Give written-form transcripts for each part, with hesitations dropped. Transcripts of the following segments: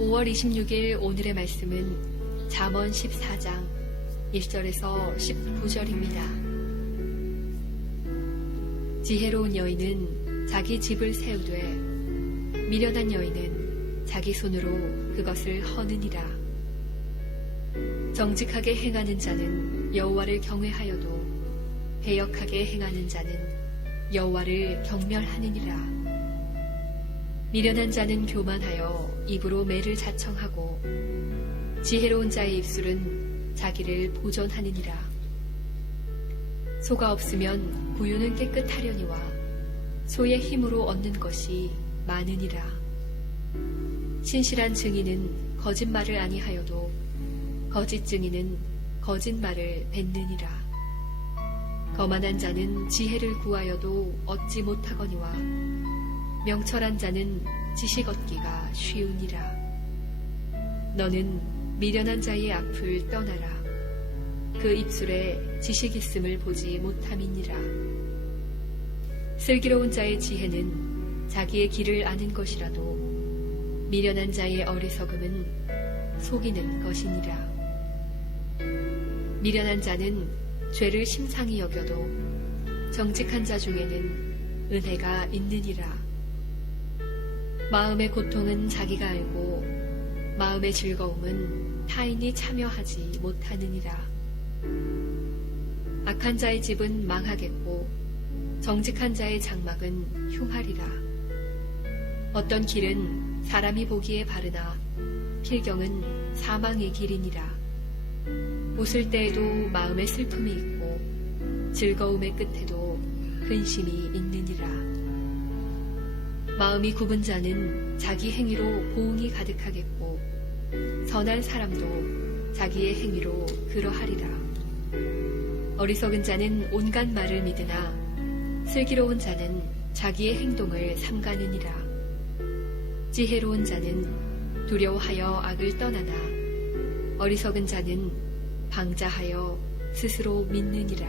5월 26일 오늘의 말씀은 잠언 14장 1절에서 19절입니다. 지혜로운 여인은 자기 집을 세우되 미련한 여인은 자기 손으로 그것을 허느니라. 정직하게 행하는 자는 여호와를 경외하여도 배역하게 행하는 자는 여호와를 경멸하느니라. 미련한 자는 교만하여 입으로 매를 자청하고 지혜로운 자의 입술은 자기를 보존하느니라. 소가 없으면 부유는 깨끗하려니와 소의 힘으로 얻는 것이 많으니라. 신실한 증인은 거짓말을 아니하여도 거짓 증인은 거짓말을 뱉느니라. 거만한 자는 지혜를 구하여도 얻지 못하거니와 명철한 자는 지식 얻기가 쉬우니라. 너는 미련한 자의 앞을 떠나라. 그 입술에 지식 있음을 보지 못함이니라. 슬기로운 자의 지혜는 자기의 길을 아는 것이라도 미련한 자의 어리석음은 속이는 것이니라. 미련한 자는 죄를 심상히 여겨도 정직한 자 중에는 은혜가 있느니라. 마음의 고통은 자기가 알고 마음의 즐거움은 타인이 참여하지 못하느니라. 악한 자의 집은 망하겠고 정직한 자의 장막은 흉하리라. 어떤 길은 사람이 보기에 바르나 필경은 사망의 길이니라. 웃을 때에도 마음에 슬픔이 있고 즐거움의 끝에도 근심이 있느니라. 마음이 굽은 자는 자기 행위로 고응이 가득하겠고 선한 사람도 자기의 행위로 그러하리라. 어리석은 자는 온갖 말을 믿으나 슬기로운 자는 자기의 행동을 삼가느니라. 지혜로운 자는 두려워하여 악을 떠나나 어리석은 자는 방자하여 스스로 믿느니라.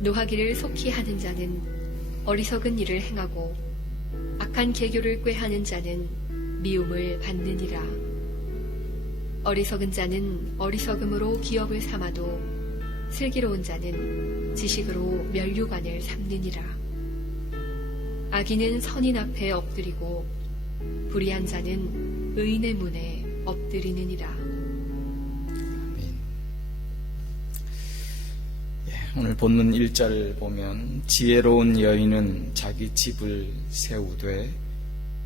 노하기를 속히 하는 자는 어리석은 일을 행하고 악한 계교를 꾀하는 자는 미움을 받느니라. 어리석은 자는 어리석음으로 기업을 삼아도 슬기로운 자는 지식으로 면류관을 삼느니라. 악인은 선인 앞에 엎드리고 불의한 자는 의인의 문에 엎드리느니라. 오늘 본문 1절 보면 지혜로운 여인은 자기 집을 세우되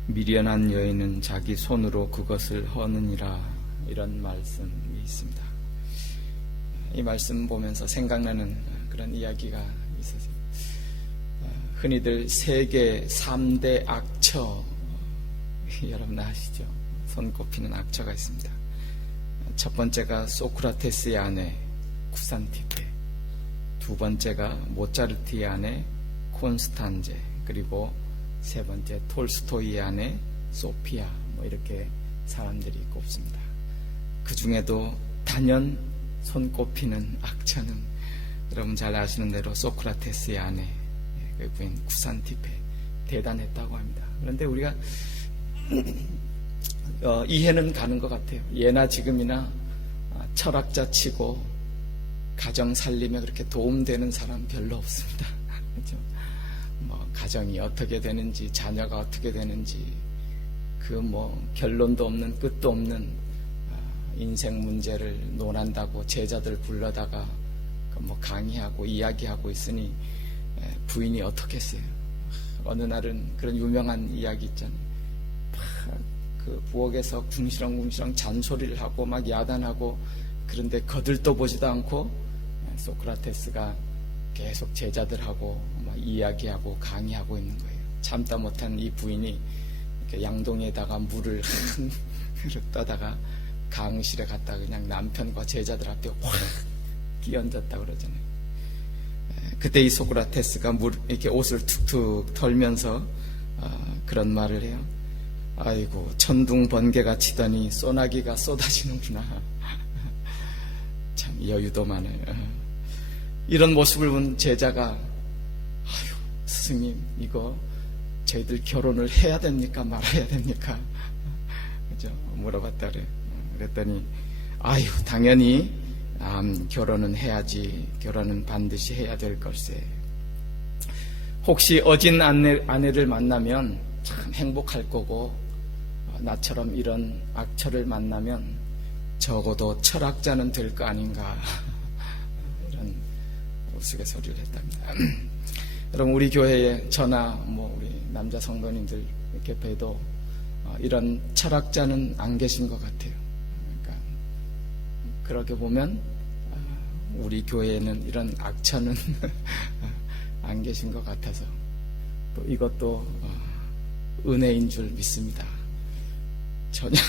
미련한 여인은 자기 손으로 그것을 허느니라, 이런 말씀이 있습니다. 이 말씀 보면서 생각나는 그런 이야기가 있어서 흔히들 세계 3대 악처, 여러분 아시죠? 손꼽히는 악처가 있습니다. 첫 번째가 소크라테스의 아내 쿠산티페, 두 번째가 모차르트의 아내 콘스탄제, 그리고 세 번째 톨스토이의 아내 소피아, 이렇게 사람들이 꼽습니다. 그 중에도 단연 손꼽히는 악처는 여러분 잘 아시는 대로 소크라테스의 아내, 그 부인 쿠산티페, 대단했다고 합니다. 그런데 우리가 이해는 가는 것 같아요. 예나 지금이나 철학자 치고 가정 살림에 그렇게 도움되는 사람 별로 없습니다. 그렇죠? 가정이 어떻게 되는지, 자녀가 어떻게 되는지, 결론도 없는 끝도 없는 인생 문제를 논한다고 제자들 불러다가 강의하고 이야기하고 있으니 부인이 어떻겠어요? 어느 날은 그런 유명한 이야기 있잖아요. 그 부엌에서 궁시렁궁시렁 잔소리를 하고 막 야단하고, 그런데 거들떠 보지도 않고 소크라테스가 계속 제자들하고 막 이야기하고 강의하고 있는 거예요. 참다 못한 이 부인이 이렇게 양동이에다가 물을 한 그릇 떠다가 강의실에 갔다가 그냥 남편과 제자들 앞에 확 끼얹었다 그러잖아요. 그때 이 소크라테스가 이렇게 옷을 툭툭 털면서 그런 말을 해요. 아이고, 천둥 번개가 치더니 소나기가 쏟아지는구나. 참 여유도 많아요. 이런 모습을 본 제자가, 아유, 스승님, 이거 저희들 결혼을 해야 됩니까 말아야 됩니까? 물어봤다 그래. 그랬더니 아유 당연히 결혼은 해야지. 결혼은 반드시 해야 될 걸세. 혹시 어진 아내를 만나면 참 행복할 거고 나처럼 이런 악처를 만나면 적어도 철학자는 될 거 아닌가 이런 우스갯소리를 했답니다. 여러분 우리 교회에 저나 우리 남자 성도님들 이렇게 봬도 이런 철학자는 안 계신 것 같아요. 그러니까 그렇게 보면 우리 교회에는 이런 악처는 안 계신 것 같아서 또 이것도 은혜인 줄 믿습니다. 전혀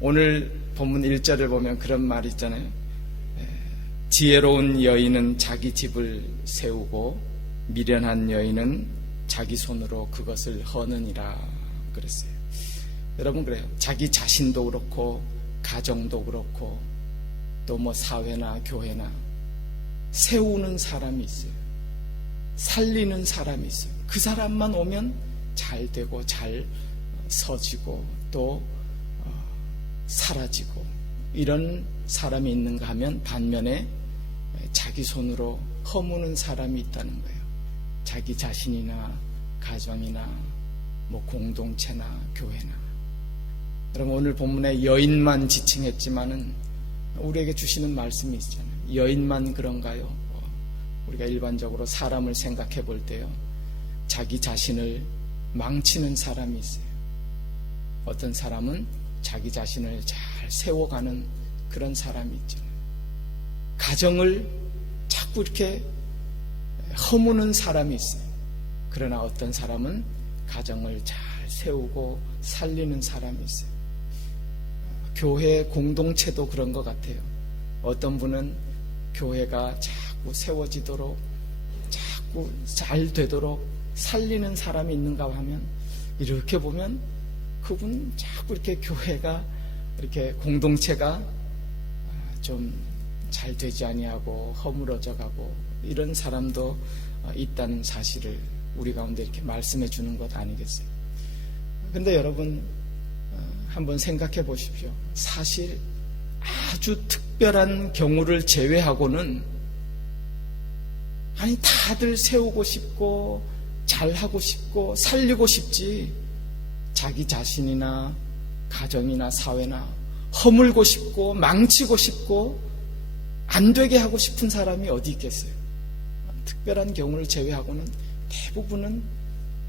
오늘 본문 1절을 보면 그런 말이 있잖아요. 지혜로운 여인은 자기 집을 세우고 미련한 여인은 자기 손으로 그것을 허느니라 그랬어요. 여러분 그래요. 자기 자신도 그렇고 가정도 그렇고 또 사회나 교회나 세우는 사람이 있어요. 살리는 사람이 있어요. 그 사람만 오면 잘 되고 잘 서지고 또 사라지고 이런 사람이 있는가 하면 반면에 자기 손으로 허무는 사람이 있다는 거예요. 자기 자신이나 가정이나 공동체나 교회나. 여러분 오늘 본문에 여인만 지칭했지만은 우리에게 주시는 말씀이 있잖아요. 여인만 그런가요? 우리가 일반적으로 사람을 생각해 볼 때요, 자기 자신을 망치는 사람이 있어요. 어떤 사람은 자기 자신을 잘 세워가는 그런 사람이 있죠. 가정을 자꾸 이렇게 허무는 사람이 있어요. 그러나 어떤 사람은 가정을 잘 세우고 살리는 사람이 있어요. 교회 공동체도 그런 것 같아요. 어떤 분은 교회가 자꾸 세워지도록 자꾸 잘 되도록 살리는 사람이 있는가 하면 이렇게 보면 그분 자꾸 이렇게 교회가 이렇게 공동체가 좀 잘 되지 아니하고 허물어져 가고 이런 사람도 있다는 사실을 우리 가운데 이렇게 말씀해 주는 것 아니겠어요? 근데 여러분 한번 생각해 보십시오. 사실 아주 특별한 경우를 제외하고는 다들 세우고 싶고 잘하고 싶고 살리고 싶지 자기 자신이나 가정이나 사회나 허물고 싶고 망치고 싶고 안 되게 하고 싶은 사람이 어디 있겠어요? 특별한 경우를 제외하고는 대부분은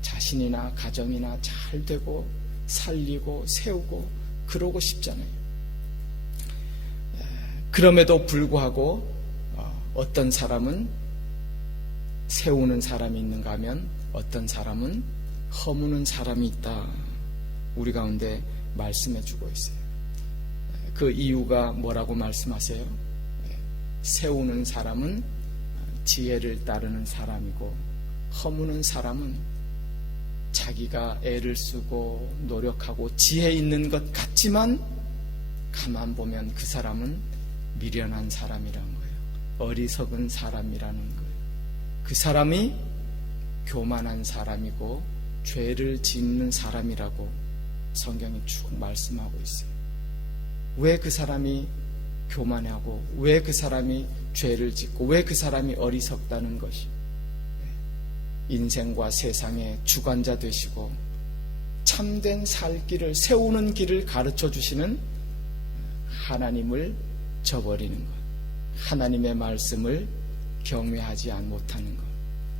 자신이나 가정이나 잘 되고 살리고 세우고 그러고 싶잖아요. 그럼에도 불구하고 어떤 사람은 세우는 사람이 있는가 하면 어떤 사람은 허무는 사람이 있다. 우리 가운데 말씀해 주고 있어요. 그 이유가 뭐라고 말씀하세요? 세우는 사람은 지혜를 따르는 사람이고 허무는 사람은 자기가 애를 쓰고 노력하고 지혜 있는 것 같지만 가만 보면 그 사람은 미련한 사람이라는 거예요. 어리석은 사람이라는 거예요. 그 사람이 교만한 사람이고 죄를 짓는 사람이라고 성경이 쭉 말씀하고 있어요. 왜 그 사람이 교만하고 왜 그 사람이 죄를 짓고 왜 그 사람이 어리석다는 것이 인생과 세상의 주관자 되시고 참된 살 길을 세우는 길을 가르쳐 주시는 하나님을 저버리는 것, 하나님의 말씀을 경외하지 못하는 것,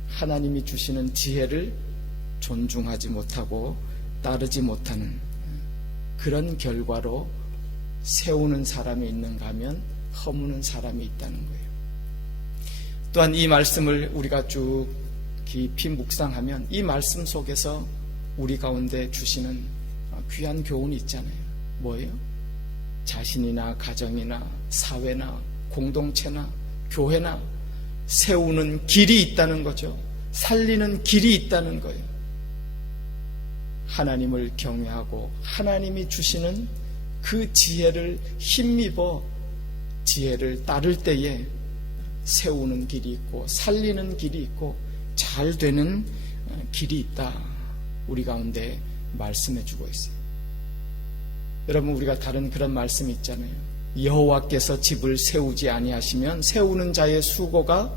하나님이 주시는 지혜를 존중하지 못하고 따르지 못하는 그런 결과로 세우는 사람이 있는가 하면 허무는 사람이 있다는 거예요. 또한 이 말씀을 우리가 쭉 깊이 묵상하면 이 말씀 속에서 우리 가운데 주시는 귀한 교훈이 있잖아요. 뭐예요? 자신이나 가정이나 사회나 공동체나 교회나 세우는 길이 있다는 거죠. 살리는 길이 있다는 거예요. 하나님을 경외하고 하나님이 주시는 그 지혜를 힘입어 지혜를 따를 때에 세우는 길이 있고 살리는 길이 있고 잘 되는 길이 있다. 우리 가운데 말씀해 주고 있어요. 여러분, 우리가 다른 그런 말씀이 있잖아요. 여호와께서 집을 세우지 아니하시면 세우는 자의 수고가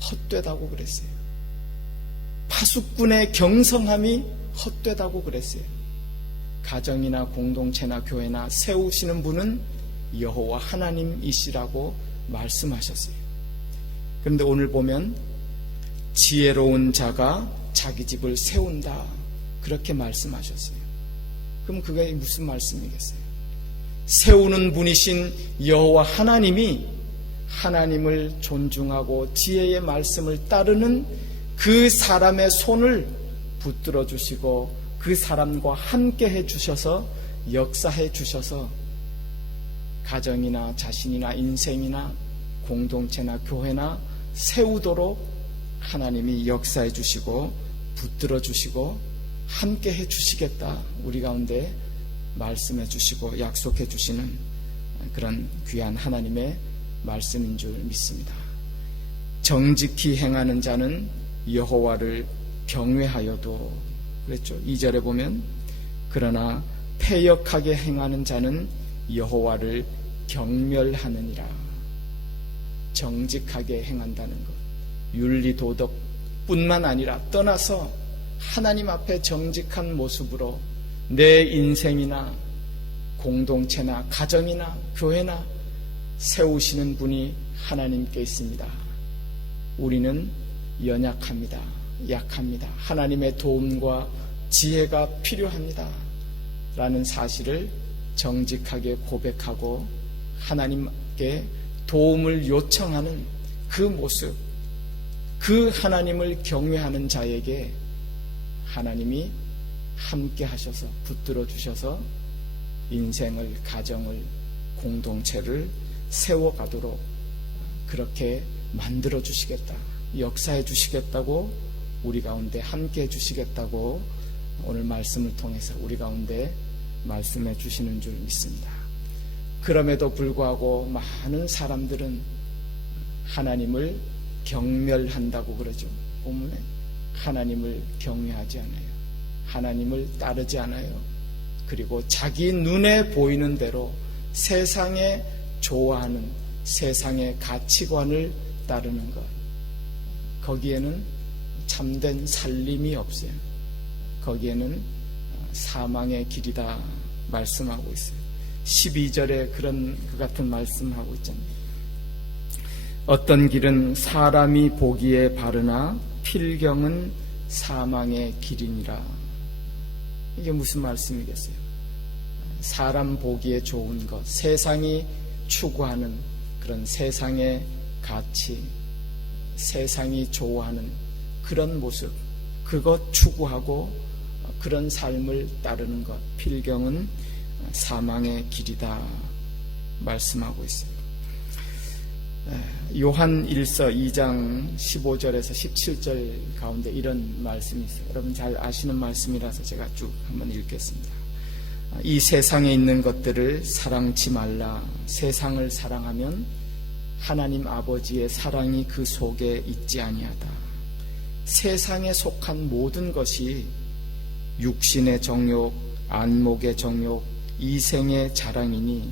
헛되다고 그랬어요. 파수꾼의 경성함이 헛되다고 그랬어요. 가정이나 공동체나 교회나 세우시는 분은 여호와 하나님이시라고 말씀하셨어요. 그런데 오늘 보면 지혜로운 자가 자기 집을 세운다, 그렇게 말씀하셨어요. 그럼 그게 무슨 말씀이겠어요? 세우는 분이신 여호와 하나님이 하나님을 존중하고 지혜의 말씀을 따르는 그 사람의 손을 붙들어 주시고 그 사람과 함께 해 주셔서 역사해 주셔서 가정이나 자신이나 인생이나 공동체나 교회나 세우도록 하나님이 역사해 주시고 붙들어 주시고 함께 해 주시겠다, 우리 가운데 말씀해 주시고 약속해 주시는 그런 귀한 하나님의 말씀인 줄 믿습니다. 정직히 행하는 자는 여호와를 경외하여도, 그랬죠. 2절에 보면 그러나 패역하게 행하는 자는 여호와를 경멸하느니라. 정직하게 행한다는 것, 윤리 도덕뿐만 아니라 떠나서 하나님 앞에 정직한 모습으로 내 인생이나 공동체나 가정이나 교회나 세우시는 분이 하나님께 있습니다. 우리는 연약합니다. 약합니다. 하나님의 도움과 지혜가 필요합니다. 라는 사실을 정직하게 고백하고 하나님께 도움을 요청하는 그 모습, 그 하나님을 경외하는 자에게 하나님이 함께 하셔서 붙들어 주셔서 인생을, 가정을, 공동체를 세워가도록 그렇게 만들어 주시겠다, 역사해 주시겠다고, 우리 가운데 함께 해 주시겠다고 오늘 말씀을 통해서 우리 가운데 말씀해 주시는 줄 믿습니다. 그럼에도 불구하고 많은 사람들은 하나님을 경멸한다고 그러죠. 본문에 하나님을 경외하지 않아요. 하나님을 따르지 않아요. 그리고 자기 눈에 보이는 대로 세상에 좋아하는 세상의 가치관을 따르는 것, 거기에는 참된 살림이 없어요. 거기에는 사망의 길이다 말씀하고 있어요. 12절에 그런 그 같은 말씀하고 있잖아요. 어떤 길은 사람이 보기에 바르나 필경은 사망의 길이니라. 이게 무슨 말씀이겠어요? 사람 보기에 좋은 것, 세상이 추구하는 그런 세상의 가치, 세상이 좋아하는 그런 모습, 그것 추구하고 그런 삶을 따르는 것, 필경은 사망의 길이다 말씀하고 있어요. 요한 1서 2장 15절에서 17절 가운데 이런 말씀이 있어요. 여러분 잘 아시는 말씀이라서 제가 쭉 한번 읽겠습니다. 이 세상에 있는 것들을 사랑치 말라. 세상을 사랑하면 하나님 아버지의 사랑이 그 속에 있지 아니하다. 세상에 속한 모든 것이 육신의 정욕, 안목의 정욕, 이생의 자랑이니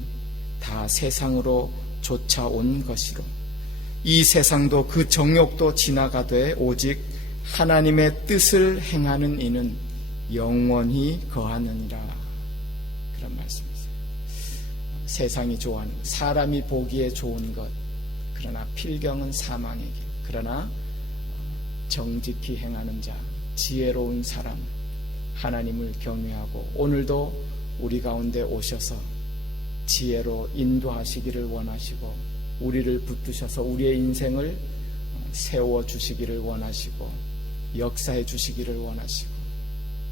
다 세상으로 쫓아온 것이로 이 세상도 그 정욕도 지나가되 오직 하나님의 뜻을 행하는 이는 영원히 거하느니라. 그런 말씀이세요. 세상이 좋아하는, 사람이 보기에 좋은 것, 그러나 필경은 사망의 길. 그러나 정직히 행하는 자, 지혜로운 사람, 하나님을 경외하고 오늘도 우리 가운데 오셔서 지혜로 인도하시기를 원하시고 우리를 붙드셔서 우리의 인생을 세워주시기를 원하시고 역사해 주시기를 원하시고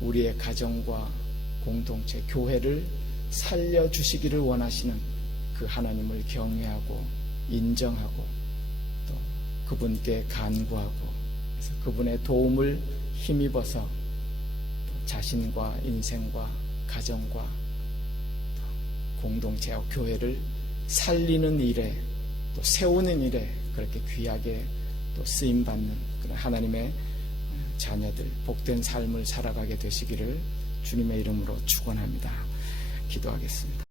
우리의 가정과 공동체, 교회를 살려주시기를 원하시는 그 하나님을 경외하고 인정하고 또 그분께 간구하고 그래서 그분의 도움을 힘입어서 또 자신과 인생과 가정과 공동체와 교회를 살리는 일에 또 세우는 일에 그렇게 귀하게 또 쓰임받는 그런 하나님의 자녀들 복된 삶을 살아가게 되시기를 주님의 이름으로 축원합니다. 기도하겠습니다.